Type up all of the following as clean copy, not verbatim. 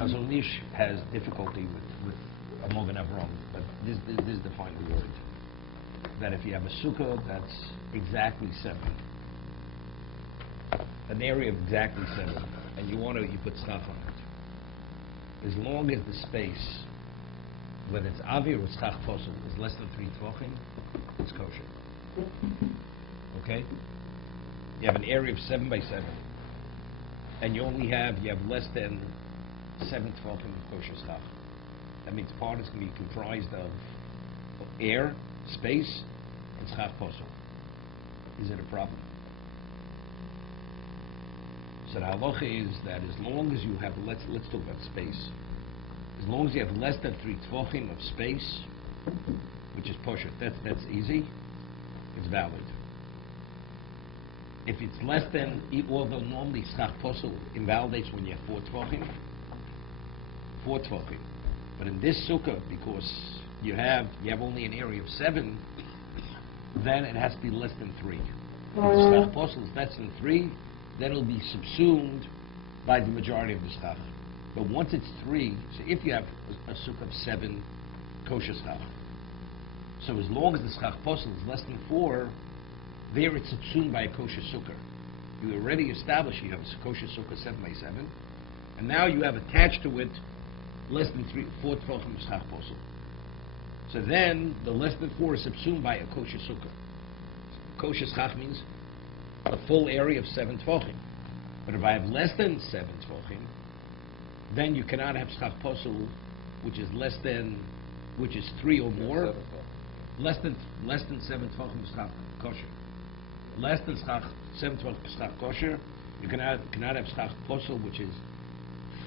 Chazon Ish has difficulty with a Mogen Avram, but this is the final word. That if you have a sukkah that's exactly 7, an area of exactly 7, and you put schach on it, as long as the space, whether it's avi or schach posel, is less than 3 tvachim, it's kosher. Okay? You have an area of 7 by 7, and you have less than 7 tvachim of kosher schach. That means part is going to be comprised of air, space, and schach posel. Is it a problem? So the halacha is that as long as you have, let's talk about space. As long as you have less than 3 tvachim of space, which is poshet, that's easy, it's valid. If it's less than, although normally schach posel invalidates when you have 4 tvachim, but in this sukkah, because you have only an area of 7, then it has to be less than 3. If the schach posel is less than 3, then it'll be subsumed by the majority of the schach. But once it's 3, so if you have a sukkah of 7 kosher schach, so as long as the schach posel is less than 4, there it's subsumed by a kosher sukkah. You already established you have a kosher sukkah 7 by 7, and now you have attached to it less than 4 tvachim of schach posel. So then the less than 4 is subsumed by a kosher sukkah. Kosher schach means a full area of 7 tvachim. But if I have less than 7 tvachim, then you cannot have schach posel, which is 3 or more. Less than 7 tvachim schach kosher. Less than 7 tvachim schach kosher, you cannot have schach posel, which is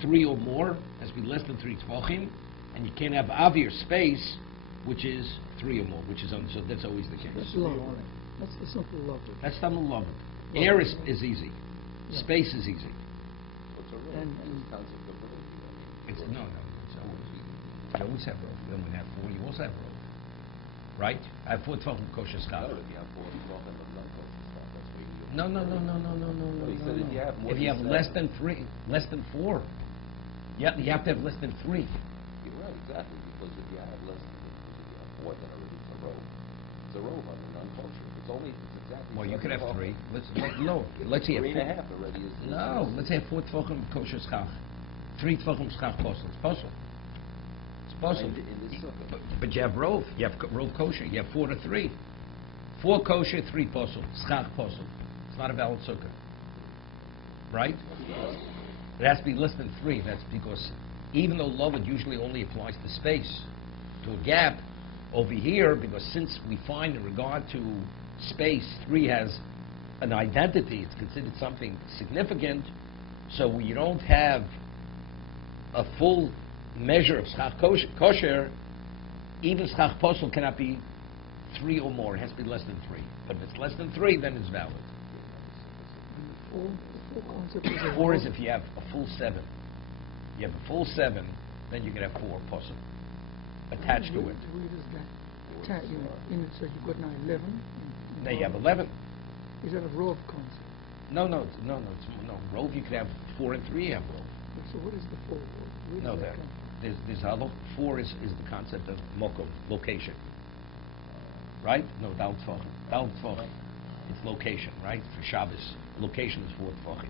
3 or more. Has to be less than 3 tvachim, and you can't have avir space, which is 3 or more, which is so that's always the case. That's low. That's the simple love. That's simple love. Air is easy. Yeah. Space is easy. And it's always have rope. Then we have 4. You also have rope, right? I have 4 tvachim kosher schach. No. If you have less than 3, less than 4, you have to have less than 3. You're right, exactly. Because if you have less than 4, then already it's a robe. It's a robe under non-kosher. It's exactly. Well, you could have 3. Let's say 3.5 already is. No, let's say 4 tvachim kosher schach, 3 tvachim schach posel. It's posel. It's posel. But you have rove. You have rove kosher. You have 4 to 3. 4 kosher, 3 posel. Schach posel. It's not a valid sukkah, right? It has to be less than 3. That's because even though Lovad usually only applies to space, to a gap, over here, because since we find in regard to space, 3 has an identity, it's considered something significant, so you don't have a full measure of schach kosher, even schach posel cannot be 3 or more. It has to be less than 3. But if it's less than 3, then it's valid. 4 is if you have a full 7. You have a full 7, then you can have 4 posel attached to it. So you've got now 11. Now you have 11. Is that a rove concept? No. Rove, you could have 4 and 3 have rove. So what is the 4? No, there's halach. 4 is the concept of mokom, location. Right? No, dal tvachim. It's location, right? For Shabbos, location is 4 tvachim.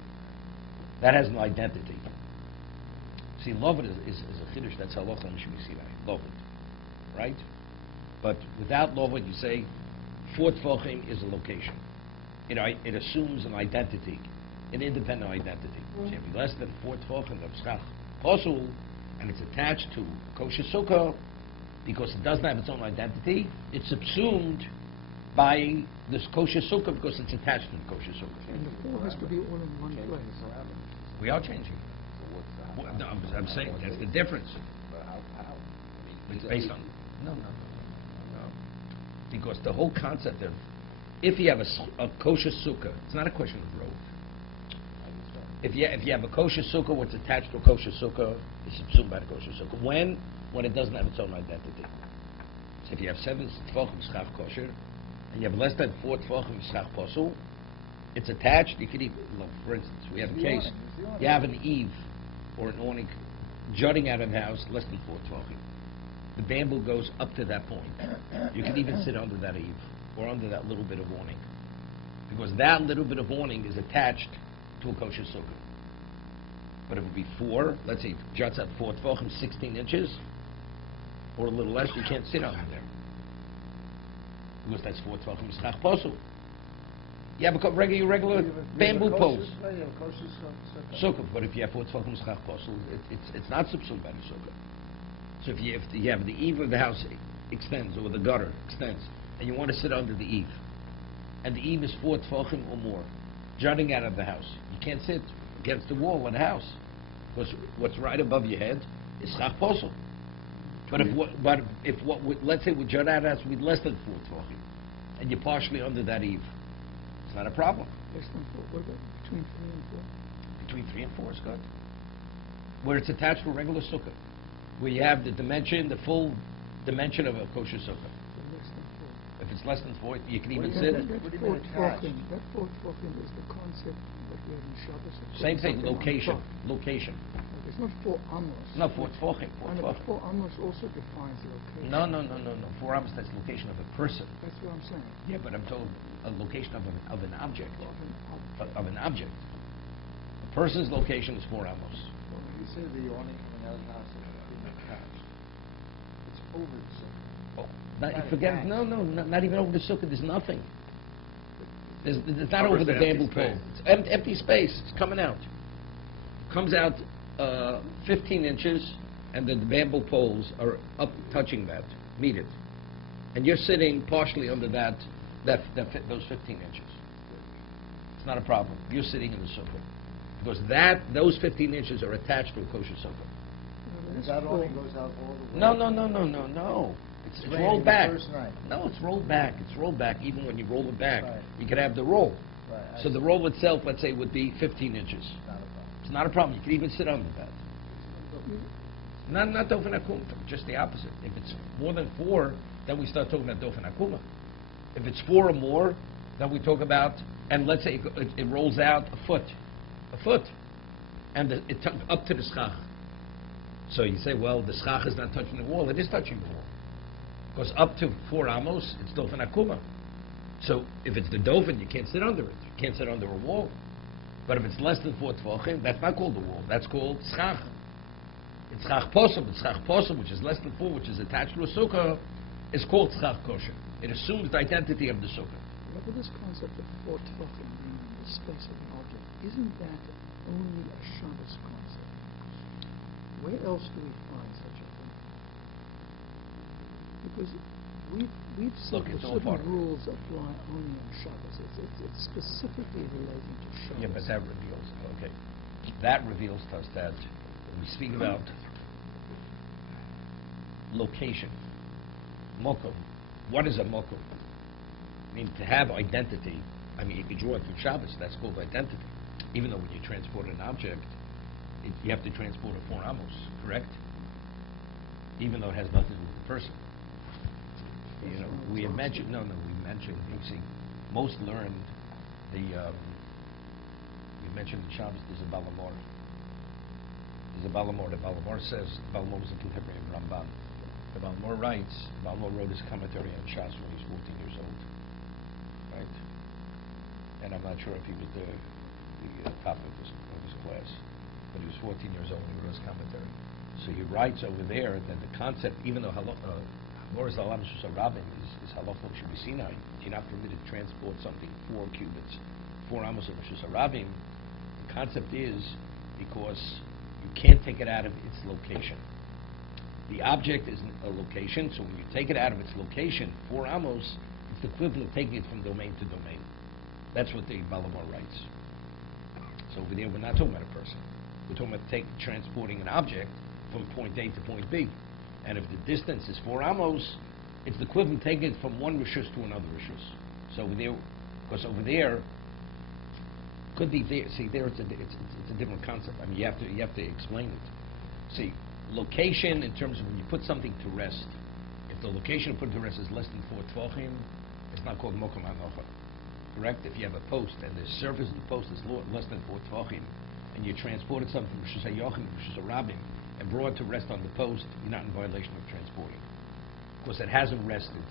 That has no identity. See, Lovad is a chiddush. That's halacha Mishna Berura, right? But without Lovad, you say 4 tvachim is a location. It assumes an identity, an independent identity. So if you less than 4 tvachim of schach posel, and it's attached to kosher sukkah, because it doesn't have its own identity, it's subsumed by this kosher sukkah because it's attached to the kosher sukkah. And the 4 has to be all in one place. We are changing. No, I'm saying that's the difference. How? It's based on no. Because the whole concept of if you have a kosher sukkah, it's not a question of road. If you have a kosher sukkah, what's attached to a kosher sukkah is subsumed by the kosher sukkah. When it doesn't have its own identity. So if you have 7 tvachim schach kosher, and you have less than 4 tvachim schach posel, it's attached. You could even, for instance, we have a case. You have an eave or an awning jutting out of the house less than 4 tvachim. The bamboo goes up to that point. You can even sit under that eave or under that little bit of awning, because that little bit of awning is attached to a kosher sukkah. But if it would be 4, let's say it juts out 4 tvachim, 16 inches, or a little less, you can't sit under there, because that's 4 tvachim schach posel. You have a regular bamboo poles. Sukkah, but if you have 4 tvachim schach posel, it's not subsul by the sukkah. So if you have the eave of the house extends, or the gutter extends, and you want to sit under the eave, and the eave is 4 tvachim or more, jutting out of the house, you can't sit against the wall of the house, because what's right above your head is schach posel. But if let's say we jut out of the house with less than 4 tvachim, and you're partially under that eave, it's not a problem. Less than 4. What about between 3 and 4? Between 3 and 4 is good. Where it's attached to a regular sukkah, where you have the dimension, the full dimension of a kosher sukkah. Less than 4. If it's less than 4, you can even That sit. 4 tvachim is the concept that we have in Shabbos. Same thing, Something on location. top. Location. It's not 4 amos. No, 4 tvachim. 4 And tvachim. 4 amos also defines location. No. 4 amos, that's location of a person. That's what I'm saying. Yeah, but I'm told a location of an object. Of an object. A person's location is 4 amos. Well, when you say the awning coming out of the house is being attached, it's over the sukkah. Oh, Not forget attached. not even over the sukkah. There's nothing. It's not Covers over the the empty bamboo pole. space. It's empty space. It's coming out. Comes out 15 inches, and the bamboo poles are up touching that, meet it, and you're sitting partially under those 15 inches. It's not a problem. You're sitting in the sukkah, because those 15 inches are attached to a kosher sukkah. And that awning goes out all the way. No. It's raining rolled the back. first night. No, it's rolled back. It's rolled back. Even when you roll it back, Right. you could have the roll. Right, I So the see. roll itself, let's say, would be 15 inches. Not a problem. It's not a problem. You can even sit under that. Not dofen akuma, just the opposite. If it's more than 4, then we start talking about dofen akuma. If it's 4 or more, then we talk about, and let's say it rolls out a foot, and it up to the schach. So you say, well, the schach is not touching the wall. It is touching the wall. Because up to 4 amos, it's dofen akuma. So if it's the dofen, you can't sit under it. You can't sit under a wall. But if it's less than 4 tvachim, that's not called the wall. That's called schach. It's schach posel. It's schach posel, which is less than 4, which is attached to a sukkah, is called schach kosher. It assumes the identity of the sukkah. What with this concept of 4 tvachim being in the space of an object, isn't that only a Shabbos concept? Where else do we find such a thing? Because we've said Look, that it's all certain part of it. rules apply only on Shabbos. It's specifically relating to Shabbos. Yeah, but that reveals, okay. That reveals to us that when we speak about location, mokum, what is a mokum? I mean, to have identity, I mean, you could draw it from Shabbos, that's called identity. Even though when you transport an object, you have to transport it 4 amos, correct? Even though it has nothing to do with the person. You know, we mentioned, you see, most learned we mentioned in Shabbos, there's a Balamor. The Balamor says, the Balamor was a contemporary of Ramban. The Balamor writes, Balamor wrote his commentary on Shabbos when he was 14 years old. Right? And I'm not sure if he was the top of his class, but he was 14 years old when he wrote his commentary. So he writes over there that the concept, even though Moritz al-Amish Rabbin is halacha Sinai, you're not permitted to transport something 4 cubits, 4 amos of Rosh Hashanah. The concept is because you can't take it out of its location. The object is a location, so when you take it out of its location, 4 amos, it's the equivalent of taking it from domain to domain. That's what the Balamor writes. So over there, we're not talking about a person. We're talking about transporting an object from point A to point B. And if the distance is 4 amos, it's the equivalent of taking it from one rishus to another rishus. So over there, because over there, could be there. See, there it's a different concept. I mean, you have to explain it. See, location in terms of when you put something to rest. If the location put to rest is less than 4 tvachim, it's not called mokum anocha. Correct? If you have a post and the surface of the post is less than 4 tvachim, and you transported something from Rishus HaYochim, Rishus HaRabim, and brought to rest on the post, you're not in violation of transporting. Because it hasn't rested.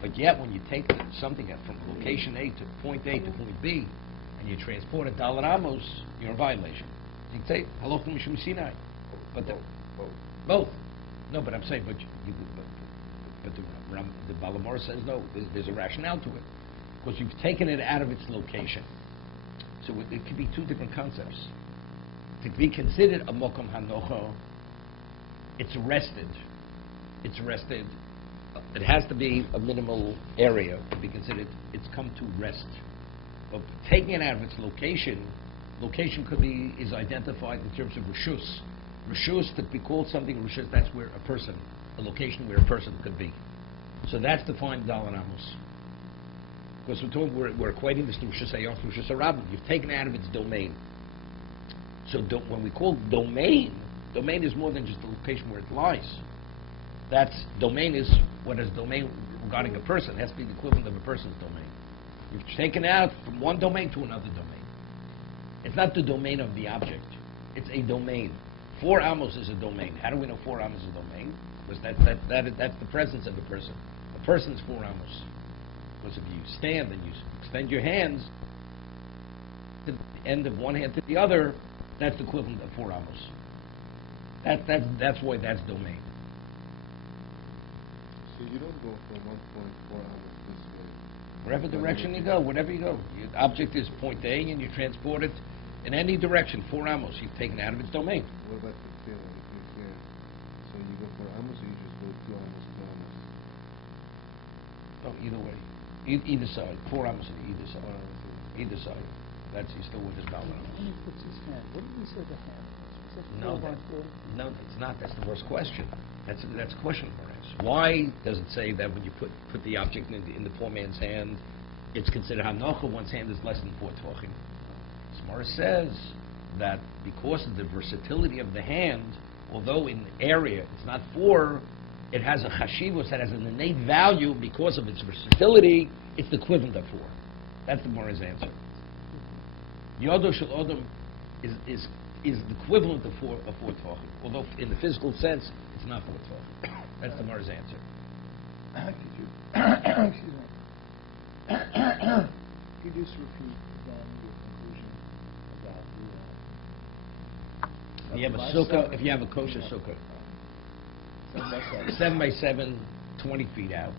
But yet, when you take something from location A to point A to point B, and you transport it Dalet Amos, you're in violation. You can say, Halach Mishum Sinai. But both. No, but I'm saying, but the Balamor says no, there's a rationale to it. Because you've taken it out of its location. So it could be two different concepts. To be considered a Mokom Hanocho, it's rested. It has to be a minimal area to be considered, it's come to rest. But taking it out of its location is identified in terms of Rishus. Rishus, to be called something Rishus, that's where a person, a location where a person could be. So that's defined Dalet Amos. Because we're equating this to Rishus HaYochim, Rishus HaRabim. You've taken it out of its domain. So when we call domain is more than just the location where it lies. Domain is what is domain regarding a person. It has to be the equivalent of a person's domain. You've taken out from one domain to another domain. It's not the domain of the object. It's a domain. 4 amos is a domain. How do we know 4 amos is a domain? Because that's the presence of a person. A person's 4 amos. Because if you stand and you extend your hands to the end of one hand to the other, that's the equivalent of 4 amos. That's why that's domain. So you don't go from 1.4 amos this way. Wherever direction you go, wherever you go. Your object is point A and you transport it in any direction, 4 amos. You've taken it out of its domain. What about the tail? If you clear, so you go 4 amos or you just go 2 amos, 2 amos? No, either way. Either side. 4 amos on either side. 4 amos. Either side. That's he's still with his dollar. When he puts his hand, what did he say the hand was? Was that No, 4 by 4? no, it's not. That's the first question. That's a question for us. Why does it say that when you put the object in the poor man's hand, it's considered hanocha? One's hand is less than 4 tvachim. Smara says that because of the versatility of the hand, although in area it's not 4, it has a chashivus, it has an innate value because of its versatility. It's the equivalent of 4. That's the Gemara's answer. Yodo shel Odom is the equivalent of 4 tvachim, although in the physical sense it's not 4 tvachim. That's the Gemara's answer. Could you, excuse me, could you just repeat then your conclusion about the... If you have a sukkah, if you have a kosher sukkah, 7 by 7, 20 feet out,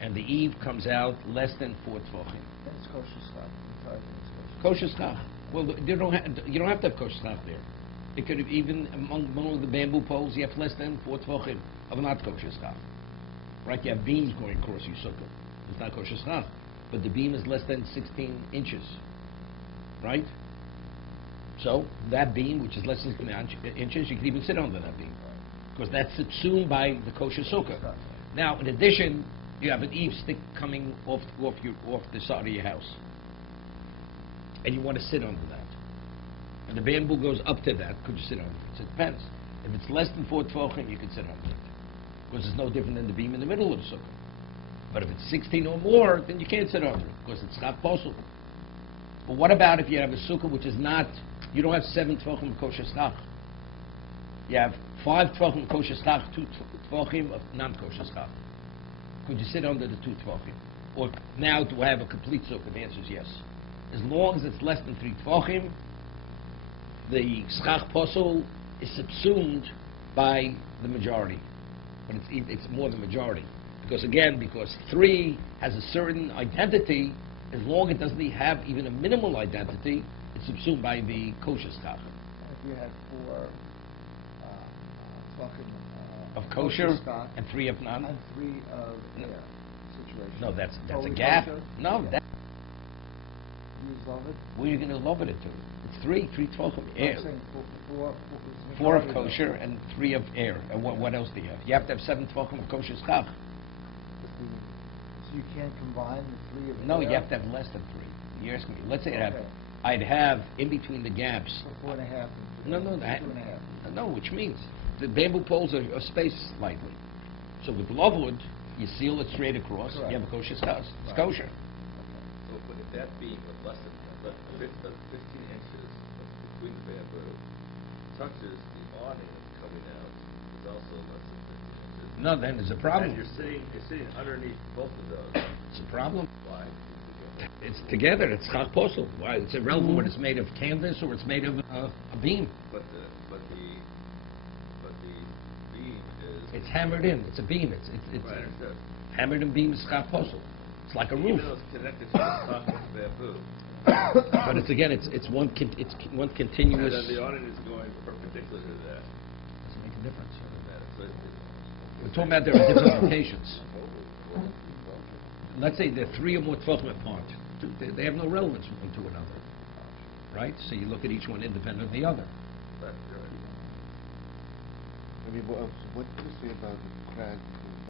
and the eave comes out less than 4 tvachim. Then it's kosher stock. Kosher schach. Well, you don't have to have kosher schach there. It could have even among the bamboo poles, you have less than 4 tvachim of not kosher schach. Right? You have beams going across your sukkah. It's not kosher schach, but the beam is less than 16 inches. Right? So that beam, which is less than 16 inches, you can even sit under that beam because that's subsumed by the kosher sukkah. Now, in addition, you have an eave stick coming off the side of your house. And you want to sit under that. And the bamboo goes up to that. Could you sit under it? It depends. If it's less than 4 tvachim, you can sit under it. Because it's no different than the beam in the middle of the sukkah. But if it's 16 or more, then you can't sit under it, because it's not possible. But what about if you have a sukkah which is not, you don't have 7 tvachim of kosher schach. You have 5 tvachim of kosher schach, 2 tvachim of non-kosher schach. Could you sit under the 2 tvachim? Or now do I have a complete sukkah? The answer is yes. As long as it's less than 3 tvachim, the schach posel is subsumed by the majority. But it's more than majority. Because 3 has a certain identity, as long as it doesn't have even a minimal identity, it's subsumed by the kosher schach. If you had 4 tvachim Of kosher stock and 3 of non? and 3 of air situation. No, that's a Totally gap. kosher? No, Yeah. that, You love it? where are you going to love it into? It's 3 tvachim. Air. I'm saying 4 4 of kosher and 3 of air. And what else do you have? You have to have 7 tvachim of kosher schach. So you can't combine the 3 of No, air? you have to have less than 3. You're asking me. Let's say Okay. I'd have in between the gaps. So 4.5 and No, 2.5. no, which means the bamboo poles are spaced slightly. So with lovewood, you seal it straight across. Correct. You have a kosher schach. It's Right. kosher. So, but if that beam was less than 15 inches, between the bamboo touches the awning that's coming out, it's also less than 15 inches. No, then there's a problem. And you're sitting underneath both of those. It's a problem. Why? It's together. It's chach posel. Why? It's irrelevant whether it's made of canvas or it's made of a beam. But the beam is. It's hammered in. It's a beam. It's Right, understood. hammered in beam is chach posel. It's like a roof. Even though it's connected to the top of the bamboo. But it's again, it's one And continuous. then the awning is going perpendicular to that. Doesn't make a difference. We're It's talking about there are different locations. Let's say there are 3 or more tefachim apart. They have no relevance one to another, right? So you look at each one independent of the other. That's right. I mean, what do you say about the crack